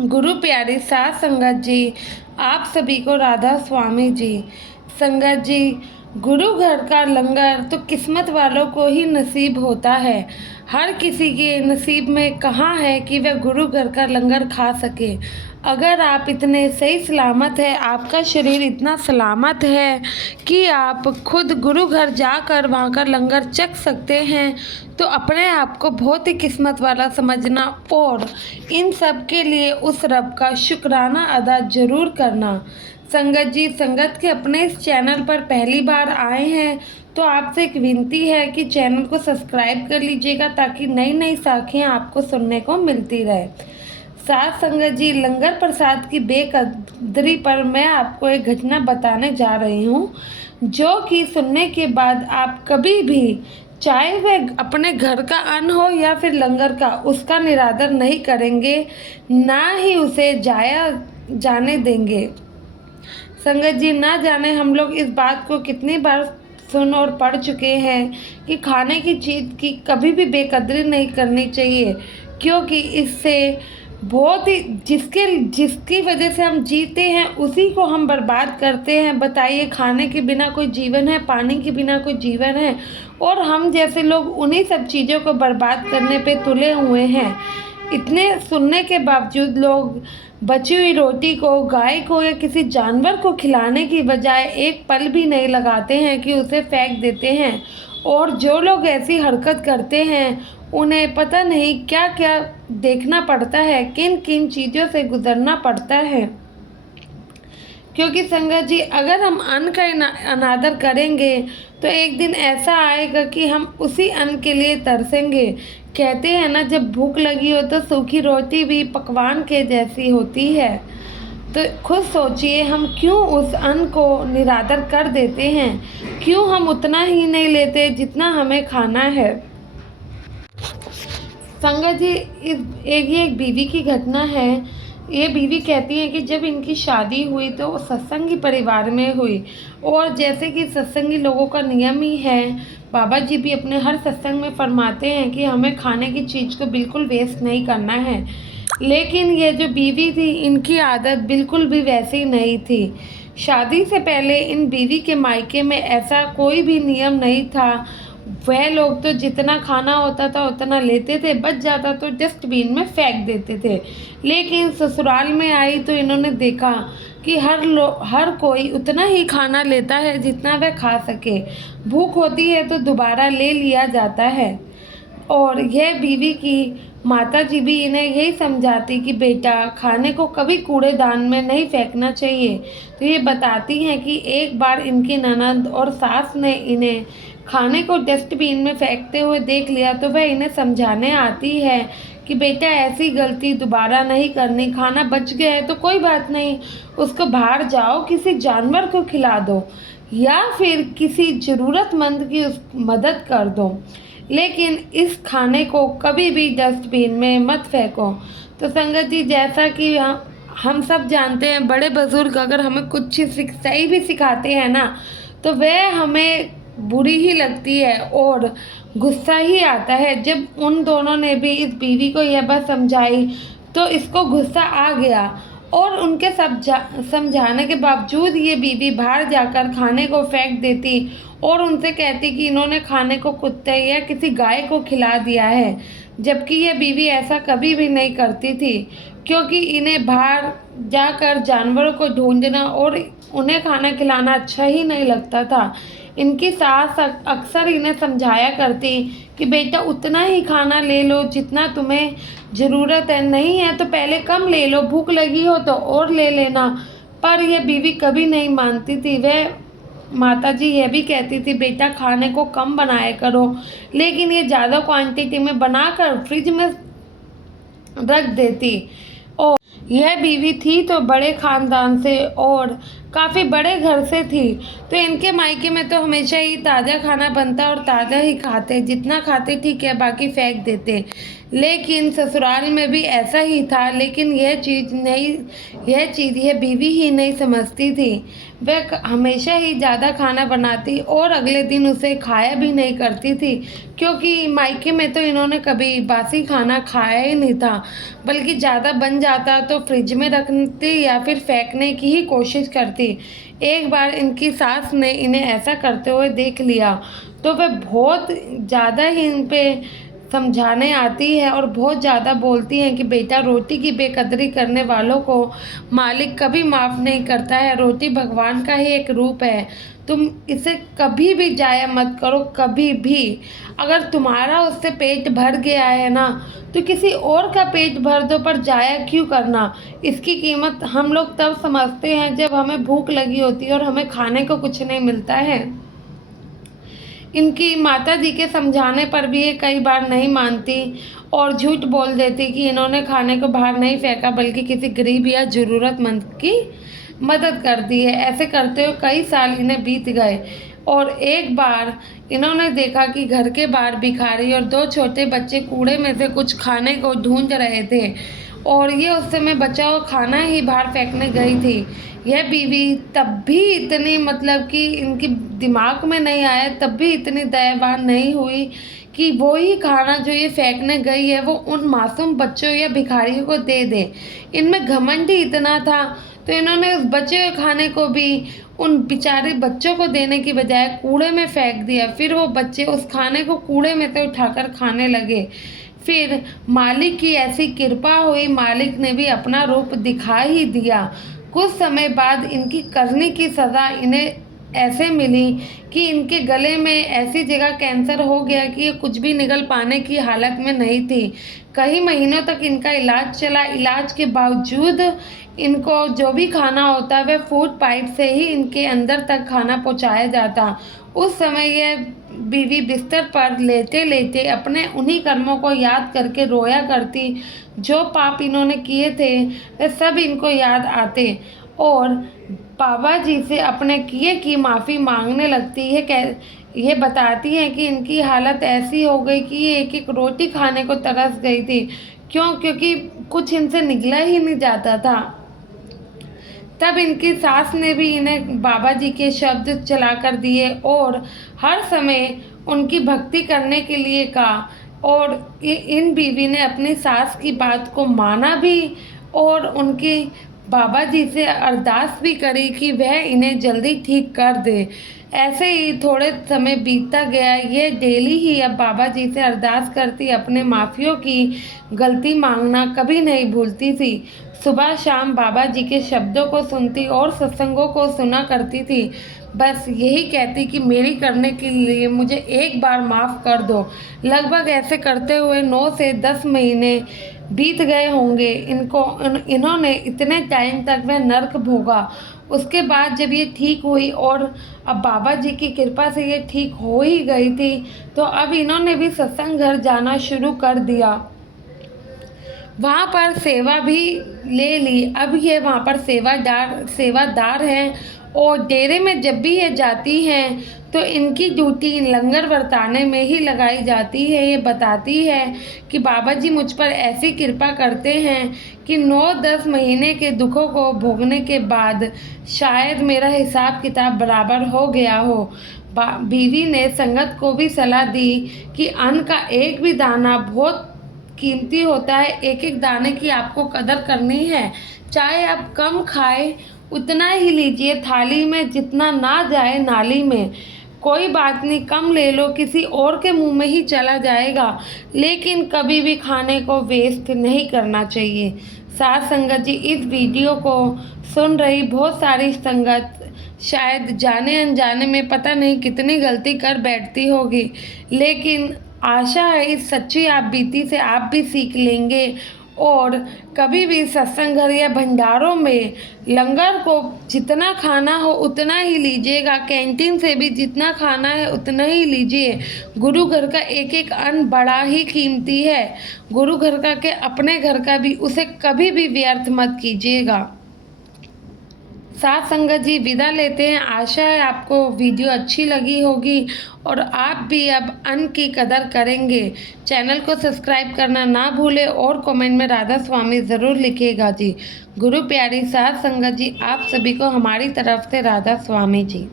गुरु प्यारी साध संगत जी, आप सभी को राधा स्वामी जी। संगत जी, गुरु घर का लंगर तो किस्मत वालों को ही नसीब होता है। हर किसी के नसीब में कहाँ है कि वह गुरु घर का लंगर खा सके। अगर आप इतने सही सलामत है, आपका शरीर इतना सलामत है कि आप खुद गुरु घर जाकर वहाँ का लंगर चख सकते हैं, तो अपने आप को बहुत ही किस्मत वाला समझना और इन सब के लिए उस रब का शुक्राना अदा ज़रूर करना। संगत जी, संगत के अपने इस चैनल पर पहली बार आए हैं तो आपसे एक विनती है कि चैनल को सब्सक्राइब कर लीजिएगा ताकि नई नई साखियाँ आपको सुनने को मिलती रहे। साथ संगत जी, लंगर प्रसाद की बेकदरी पर मैं आपको एक घटना बताने जा रही हूँ, जो कि सुनने के बाद आप कभी भी, चाहे वह अपने घर का अन्न हो या फिर लंगर का, उसका निरादर नहीं करेंगे, ना ही उसे जाने देंगे। संगत जी, ना जाने हम लोग इस बात को कितनी बार सुन और पढ़ चुके हैं कि खाने की चीज़ की कभी भी बेकदरी नहीं करनी चाहिए, क्योंकि इससे बहुत ही जिसकी वजह से हम जीते हैं उसी को हम बर्बाद करते हैं। बताइए, खाने के बिना कोई जीवन है, पानी के बिना कोई जीवन है, और हम जैसे लोग उन्हीं सब चीज़ों को बर्बाद करने पे तुले हुए हैं। इतने सुनने के बावजूद लोग बची हुई रोटी को गाय को या किसी जानवर को खिलाने की बजाय एक पल भी नहीं लगाते हैं कि उसे फेंक देते हैं। और जो लोग ऐसी हरकत करते हैं उन्हें पता नहीं क्या क्या देखना पड़ता है, किन किन चीज़ों से गुजरना पड़ता है। क्योंकि संगत जी, अगर हम अन्न का अनादर करेंगे तो एक दिन ऐसा आएगा कि हम उसी अन्न के लिए तरसेंगे। कहते हैं ना, जब भूख लगी हो तो सूखी रोटी भी पकवान के जैसी होती है। तो खुद सोचिए, हम क्यों उस अन्न को निरादर कर देते हैं, क्यों हम उतना ही नहीं लेते जितना हमें खाना है। संगत जी, ये एक बीवी की घटना है। ये बीवी कहती है कि जब इनकी शादी हुई तो वो सत्संगी परिवार में हुई, और जैसे कि सत्संगी लोगों का नियम ही है, बाबा जी भी अपने हर सत्संग में फरमाते हैं कि हमें खाने की चीज़ को बिल्कुल वेस्ट नहीं करना है। लेकिन ये जो बीवी थी, इनकी आदत बिल्कुल भी वैसी नहीं थी। शादी से पहले इन बीवी के मायके में ऐसा कोई भी नियम नहीं था। वह लोग तो जितना खाना होता था उतना लेते थे, बच जाता तो डस्टबिन में फेंक देते थे। लेकिन ससुराल में आई तो इन्होंने देखा कि हर कोई उतना ही खाना लेता है जितना वह खा सके। भूख होती है तो दोबारा ले लिया जाता है। और यह बीवी की माता जी भी इन्हें यही समझाती कि बेटा, खाने को कभी कूड़ेदान में नहीं फेंकना चाहिए। तो ये बताती हैं कि एक बार इनकी ननद और सास ने इन्हें खाने को डस्टबिन में फेंकते हुए देख लिया, तो वह इन्हें समझाने आती है कि बेटा, ऐसी गलती दोबारा नहीं करनी। खाना बच गया है तो कोई बात नहीं, उसको बाहर जाओ किसी जानवर को खिला दो या फिर किसी ज़रूरतमंद की मदद कर दो, लेकिन इस खाने को कभी भी डस्टबिन में मत फेंको। तो संगत जी, जैसा कि हम सब जानते हैं, बड़े बुजुर्ग अगर हमें कुछ सही भी सिखाते हैं ना, तो वह हमें बुरी ही लगती है और गुस्सा ही आता है। जब उन दोनों ने भी इस बीवी को यह बात समझाई तो इसको गुस्सा आ गया, और उनके समझाने के बावजूद ये बीवी बाहर जाकर खाने को फेंक देती और उनसे कहती कि इन्होंने खाने को कुत्ते या किसी गाय को खिला दिया है। जबकि ये बीवी ऐसा कभी भी नहीं करती थी, क्योंकि इन्हें बाहर जाकर जानवरों को ढूंढना और उन्हें खाना खिलाना अच्छा ही नहीं लगता था। इनकी सास अक्सर इन्हें समझाया करती कि बेटा, उतना ही खाना ले लो जितना तुम्हें ज़रूरत है, नहीं है तो पहले कम ले लो, भूख लगी हो तो और ले लेना। पर यह बीवी कभी नहीं मानती थी। वह माता जी यह भी कहती थी, बेटा, खाने को कम बनाया करो, लेकिन ये ज़्यादा क्वांटिटी में बनाकर फ्रिज में रख देती। और यह बीवी थी तो बड़े ख़ानदान से और काफ़ी बड़े घर से थी, तो इनके मायके में तो हमेशा ही ताज़ा खाना बनता और ताज़ा ही खाते, जितना खाते ठीक है, बाकी फेंक देते। लेकिन ससुराल में भी ऐसा ही था। लेकिन यह बीवी ही नहीं समझती थी। वह हमेशा ही ज़्यादा खाना बनाती और अगले दिन उसे खाया भी नहीं करती थी, क्योंकि मायके में तो इन्होंने कभी बासी खाना खाया ही नहीं था, बल्कि ज़्यादा बन जाता तो फ्रिज में रखती या फिर फेंकने की ही कोशिश करती। एक बार इनकी सास ने इन्हें ऐसा करते हुए देख लिया तो वह बहुत ज़्यादा ही इन पे समझाने आती है और बहुत ज़्यादा बोलती हैं कि बेटा, रोटी की बेकदरी करने वालों को मालिक कभी माफ़ नहीं करता है। रोटी भगवान का ही एक रूप है, तुम इसे कभी भी जाया मत करो, कभी भी। अगर तुम्हारा उससे पेट भर गया है ना, तो किसी और का पेट भर दो, पर जाया क्यों करना। इसकी कीमत हम लोग तब समझते हैं जब हमें भूख लगी होती है और हमें खाने को कुछ नहीं मिलता है। इनकी माताजी के समझाने पर भी ये कई बार नहीं मानती और झूठ बोल देती कि इन्होंने खाने को बाहर नहीं फेंका, बल्कि किसी गरीब या ज़रूरतमंद की मदद कर दी है। ऐसे करते हुए कई साल इन्हें बीत गए और एक बार इन्होंने देखा कि घर के बाहर भिखारी और दो छोटे बच्चे कूड़े में से कुछ खाने को ढूंढ रहे थे और ये उस समय बचा हुआ खाना ही बाहर फेंकने गई थी। यह बीवी तब भी इतनी, मतलब कि इनकी दिमाग में नहीं आया, तब भी इतनी दयावान नहीं हुई कि वो ही खाना जो ये फेंकने गई है वो उन मासूम बच्चों या भिखारियों को दे दे। इनमें घमंड ही इतना था, तो इन्होंने उस बचे हुए खाने को भी उन बेचारे बच्चों को देने की बजाय कूड़े में फेंक दिया। फिर वो बच्चे उस खाने को कूड़े में से उठाकर खाने लगे। फिर मालिक की ऐसी कृपा हुई, मालिक ने भी अपना रूप दिखा ही दिया। कुछ समय बाद इनकी करने की सज़ा इन्हें ऐसे मिली कि इनके गले में ऐसी जगह कैंसर हो गया कि ये कुछ भी निगल पाने की हालत में नहीं थी। कई महीनों तक इनका इलाज चला। इलाज के बावजूद इनको जो भी खाना होता वह फूड पाइप से ही इनके अंदर तक खाना पहुंचाया जाता। उस समय यह बीवी बिस्तर पर लेटे लेटे अपने उन्हीं कर्मों को याद करके रोया करती। जो पाप इन्होंने किए थे वे सब इनको याद आते और बाबा जी से अपने किए की माफ़ी मांगने लगती है। ये बताती हैं कि इनकी हालत ऐसी हो गई कि ये एक एक रोटी खाने को तरस गई थी। क्योंकि कुछ इनसे निकला ही नहीं जाता था। तब इनकी सास ने भी इन्हें बाबा जी के शब्द चला कर दिए और हर समय उनकी भक्ति करने के लिए कहा। और इन बीवी ने अपनी सास की बात को माना भी और उनकी बाबा जी से अरदास भी करी कि वह इन्हें जल्दी ठीक कर दे। ऐसे ही थोड़े समय बीतता गया। ये डेली ही अब बाबा जी से अरदास करती, अपने माफियों की गलती मांगना कभी नहीं भूलती थी। सुबह शाम बाबा जी के शब्दों को सुनती और सत्संगों को सुना करती थी। बस यही कहती कि मेरी करने के लिए मुझे एक बार माफ़ कर दो। लगभग ऐसे करते हुए 9 से 10 महीने बीत गए होंगे। इन्होंने इतने टाइम तक वह नर्क भोगा। उसके बाद जब ये ठीक हुई और अब बाबा जी की कृपा से ये ठीक हो ही गई थी, तो अब इन्होंने भी सत्संग घर जाना शुरू कर दिया। वहाँ पर सेवा भी ले ली। अब ये वहाँ पर सेवादार हैं और डेरे में जब भी ये जाती हैं तो इनकी ड्यूटी लंगर बरताने में ही लगाई जाती है। ये बताती है कि बाबा जी मुझ पर ऐसी कृपा करते हैं कि 9-10 महीने के दुखों को भोगने के बाद शायद मेरा हिसाब किताब बराबर हो गया हो। बीवी ने संगत को भी सलाह दी कि अन्न का एक भी दाना बहुत कीमती होता है। एक एक दाने की आपको कदर करनी है। चाहे आप कम खाएं उतना ही लीजिए, थाली में जितना ना जाए नाली में। कोई बात नहीं, कम ले लो, किसी और के मुंह में ही चला जाएगा, लेकिन कभी भी खाने को वेस्ट नहीं करना चाहिए। साथ संगत जी, इस वीडियो को सुन रही बहुत सारी संगत शायद जाने अनजाने में पता नहीं कितनी गलती कर बैठती होगी, लेकिन आशा है इस सच्ची आप बीती से आप भी सीख लेंगे और कभी भी सत्संग घर या भंडारों में लंगर को जितना खाना हो उतना ही लीजिएगा। कैंटीन से भी जितना खाना है उतना ही लीजिए। गुरु घर का एक एक अन्न बड़ा ही कीमती है। गुरु घर का के अपने घर का भी, उसे कभी भी व्यर्थ मत कीजिएगा। साथ संगत जी विदा लेते हैं। आशा है आपको वीडियो अच्छी लगी होगी और आप भी अब अन्न की कदर करेंगे। चैनल को सब्सक्राइब करना ना भूलें और कमेंट में राधा स्वामी ज़रूर लिखिएगा जी। गुरु प्यारी साथ संगत जी, आप सभी को हमारी तरफ से राधा स्वामी जी।